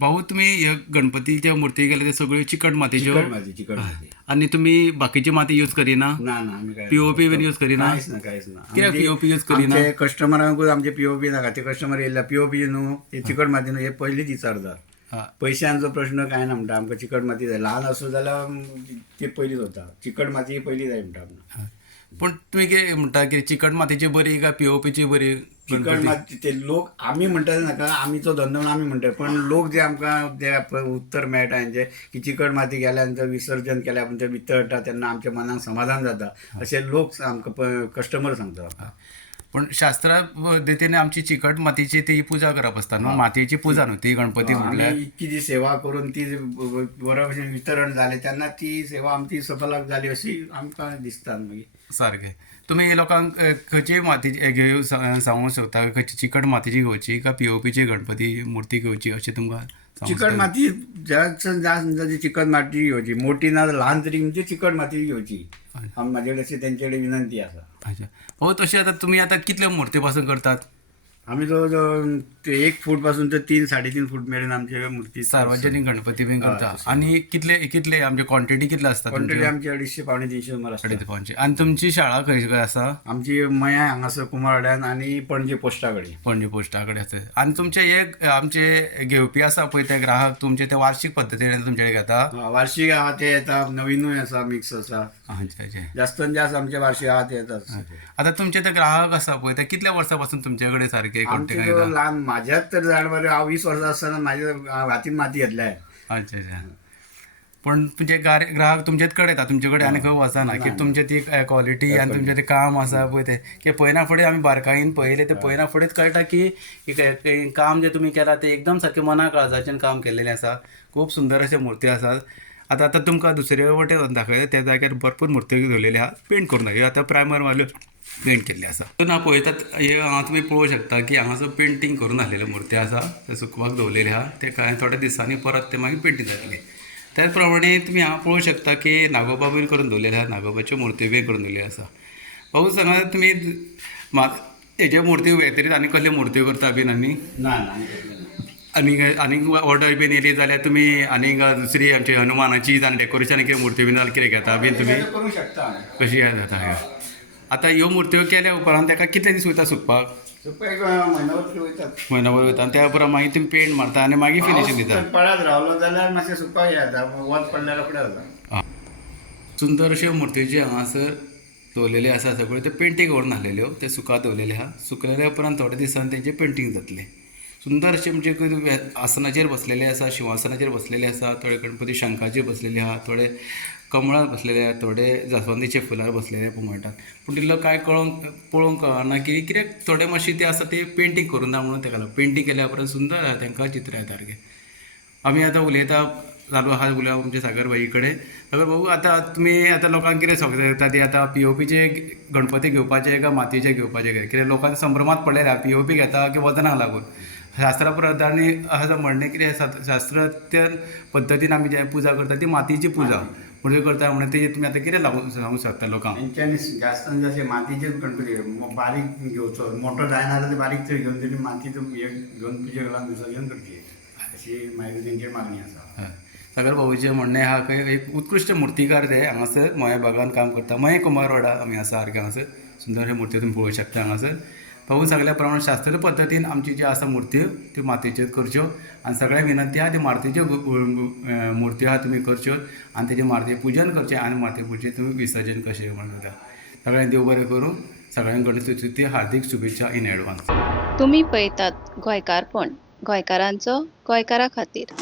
भाऊ तुम्ही ह्या गणपतीच्या मूर्ती केल्या ते सगळ्यो चिकट मातयेच्यो चिकट माती आणि तुम्ही बाकीची माती यूज करिना? ना आम्ही काय पीओपी बीन यूज करिना? काहीच ना कित्याक पीओपी यूज करिना? आमचे कस्टमरांकूच आमचे पीओपी नाका ते कस्टमर येयला पीओपी न्हू हे चिकट माती न्हू हे पयलींच विचारतात. पयशांचो प्रश्न काय ना म्हणटा आमकां चिकट माती जाय ल्हान आसूं जाल्यार ते पयलींच वता चिकट माती पयली जाय म्हणटा आमकां. पण तुम्ही कितें म्हणटा की चिकट मातयेची बरी काय पीओपीची बरी? चिकट माती ते लोक आमी म्हणटा ते नाका आमीचो धंदो म्हणून आमी म्हणटा पण लोक जे आमकां जे उत्तर मेळटा हेंचे की चिकट माती गेल्यानंतर विसर्जन केल्या ते वितळटा तेन्ना आमच्या मनाक समाधान जाता अशे लोक आमकां कस्टमर सांगता. पण शास्त्रा पद्दतीने आमची चिकट मातीची ती पूजा करप आसता न्हू, मातयेची पूजा न्हू ती गणपती म्हटल्यार. इतकी जी सेवा करून ती बऱ्या भशेन वितरण जालें तेन्ना ती सेवा आमची सफलाक जाली अशी आमकां दिसता. मागीर सारकें. तुम्ही लोकांक खंयची मातीची घेवं सांगूंक शकता? खंयची चिकट मातीची घेवची काय पीओपीची गणपती मूर्ती घेवची अशें तुमकां? चिकट माती जास्त जास्त चिकट माती घेवची मोठी ना ल्हान तरी म्हणजे चिकट माती घेवची म्हाजे कडेन अशी तेंचे कडेन विनंती आसा. अच्छा. हो तशें आतां तुमी आतां कितले मूर्ती पासून करतात? आमी जवळ 1 फूट पासून तर 3-3.5 फूट मेरेन आमचे मूर्ती सार्वजनीक गणपती बीन करता. आणि कितले आमची क्वॉन्टिटी कितले आसता? क्वॉन्टिटी आमची 250-300 सुमार आसता. 250. आणि तुमची शाळा खंय आसा? आमची मया हांगासर कुमारवाड्यान आणि पणजे पोस्टा कडेन. पणजे पोस्टा कडेन आसा. आणि तुमचे एक आमचे घेवपी आसा पळय ते ग्राहक तुमचे ते वार्षिक पद्दतीन तुमचे कडेन घेता? वार्षिक आहा ते येता, नवीनूय आसा, मिक्स आसा. अच्छा अच्छा. जास्तान जास्त आमचे वार्षिक आहा ते येतात. आता तुमचे ते ग्राहक आसा पळय ते कितल्या वर्सां पासून तुमचे कडेन सारखे आमचे कॉन्टेक्ट जो घेता? ल्हान म्हाज्यात तर जाण मरे हांव 20 वर्सां आसतना म्हाज्या हातीन माती घेतल्या. अच्छा अच्छा. पण तुमचे ग्राहक तुमचेच कडेन येता, तुमचे कडेन आनी खंय वचना की तुमचे ती क्वॉलिटी आनी तुमचें तें काम आसा पळय तें की पयना फुडें आमी बारकायेन पळयलें ते पयना फुडेंच कळटा की काम जें तुमी केलां तें एकदम सारकें मनाक काळजाच्यान काम केल्लेलें आसा. खूब सुंदर अशे मूर्ती आसात. आतां तुमकां दुसरे वटेन दाखयता त्या जाग्यार भरपूर मूर्ती दवरलेल्यो आहा पेंट करून. ह्यो आतां प्रायमर मारल्यो पेंट केल्ले आसा. ना पळयतात हे हांगा तुमी पळोवंक शकता की हांगासर पेंटींग करून आसलेल्यो मूर्ती आसा ते सुकवाक दवरलेले आहा. ते कांय थोड्या दिसांनी परत ते मागीर पेंटींग जातली. त्याच प्रमाणे तुमी हांगा पळोवंक शकता की नागोबा बीन करून दवरलेले आहा, नागोबाच्यो मूर्ती बीन करून दवरलेल्यो आसा. भाऊ सांगा तुमी हेज्या मूर्ती व्यतिरीक्त आनी कसल्यो मूर्ती करता बीन आनी? ना आनीक ऑर्डर बीन येयली जाल्यार तुमी आनीक दुसरी आमची हनुमानाची जावन डेकोरेशन कितें मूर्ती बीन जाल्यार कितें घेता बीन तुमी? करूंक शकता. कशी जाता? आतां ह्यो मूर्त्यो केल्या उपरांत ताका कितले दीस वयता सुकपाक? एक म्हयनोभर तरी वयतात. म्हयनोभर वयता. आनी त्या उपरांत मागीर तुमी पेंट मारता आनी मागीर फिनिशींग दिता. पळ्यात रावलो जाल्यार मातशें सुकपाक हें जाता, वत पडल्यार रोखडें जाता. सुंदर अश्यो मूर्तीचे हांगासर दवरलेले आसा. सगळ्यो त्यो पेंटींग करून आसलेल्यो ते सुकात दवरलेले आहा. सुकलेल्या उपरांत थोड्या दिसांनी तेंचे पेंटींग जातलें. सुंदर अशें म्हणजे आसनाचेर बसलेले आसा, शिंवासनाचेर बसलेले आसा, थोडे गणपती शंखाचेर बसलेले आहा, थोडे कमळार बसलेले आहा, थोडे जासवंदीच्या फुलार बसलेले मेळटात. पूण तितलो कांय पळोवंक कळना की कित्याक थोडे मातशे ते आसा ते पेंटींग करून ना म्हणून ताका पेंटींग केल्या उपरांत सुंदर तांकां चित्र येता सारकें. आमी आतां उलयता चालू आहा उलोवप आमचे सागर भाई कडेन. सागर भाऊ आतां तुमी आतां लोकांक कितें सांगता ती आतां पीओपीचे गणपती घेवपाचे काय मातयेचे घेवपाचे कित्याक लोकांचे संभ्रमात पडलेले आहा पीओपी घेता की वजनाक लागून. शास्त्रा प्रधानी अशें म्हणणें कितें शास्त्रीय पद्दतीन आमी जे पुजा करता ती मातयेची पुजा म्हणजे करता म्हणून ती तुमी आतां कितें सांगूंक शकता लोकांक? तेंच्यांनी जास्तान जास्त मातयेचेच गणपती बारीक घेवचो, मोठो जायना जाल्यार बारीक तरी घेवन तरी मातयेचो घेवन पुजेक लागून विसर्जन करची अशी म्हाजी तेंची मागणी आसा. सागर भाऊचें म्हणणें आहा खंय एक उत्कृश्ट मूर्तीकार ते हांगासर मया बागान काम करता. मये कुमारवाडा आमी आसा सारके हांगासर सुंदर हे मूर्ती तुमी पळोवंक शकता. हांगासर भाऊ सांगल्या प्रमाणे शास्त्रीय पद्दतीन आमची ज्यो आसा मूर्त्यो त्यो मातयेच्योच करच्यो आनी सगळ्यांक विनंती आहा त्यो मातयेच्यो मूर्ती आहा तुमी करच्यो आनी तेजें मातये पुजन करचें आनी मातये पुजेचें तुमी विसर्जन कशें म्हणून जाता. सगळ्यांक देव बरें करूं. सगळ्यांक गणेश चतुर्थी हार्दिक शुभेच्छा इन एडवान्स. तुम्ही पळयतात गोंयकारपण, गोंयकारांचो गोंयकारा खातीर.